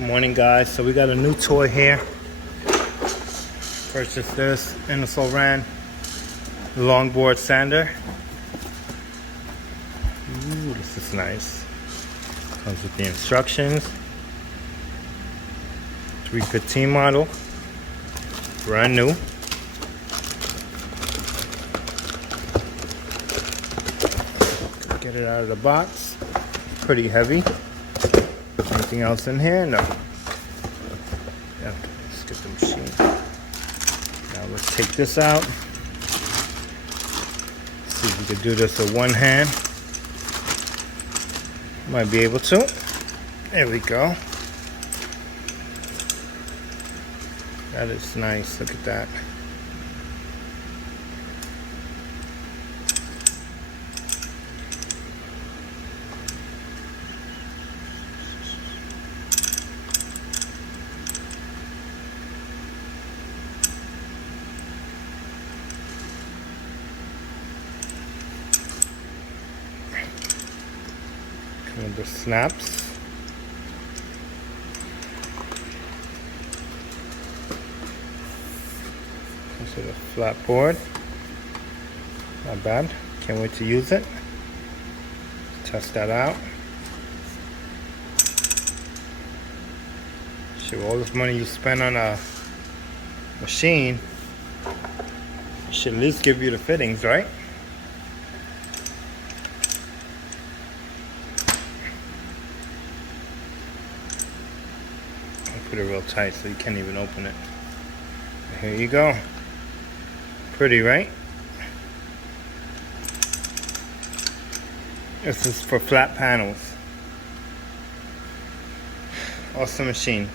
Good morning, guys. So we got a new toy here. Purchased this Ingersoll Rand longboard sander. Ooh, this is nice. Comes with the instructions. 315 model. Brand new. Get it out of the box. Pretty heavy. Anything else in here? No. Yeah, let's get the machine. Now let's take this out. See if we can do this with one hand. Might be able to. There we go. That is nice. Look at that. And the snaps. Comes with a flat board. Not bad. Can't wait to use it. Test that out. Sure, all this money you spend on a machine, it should at least give you the fittings, right? Put it real tight so you can't even open it. Here you go. Pretty, right? This is for flat panels. Awesome machine.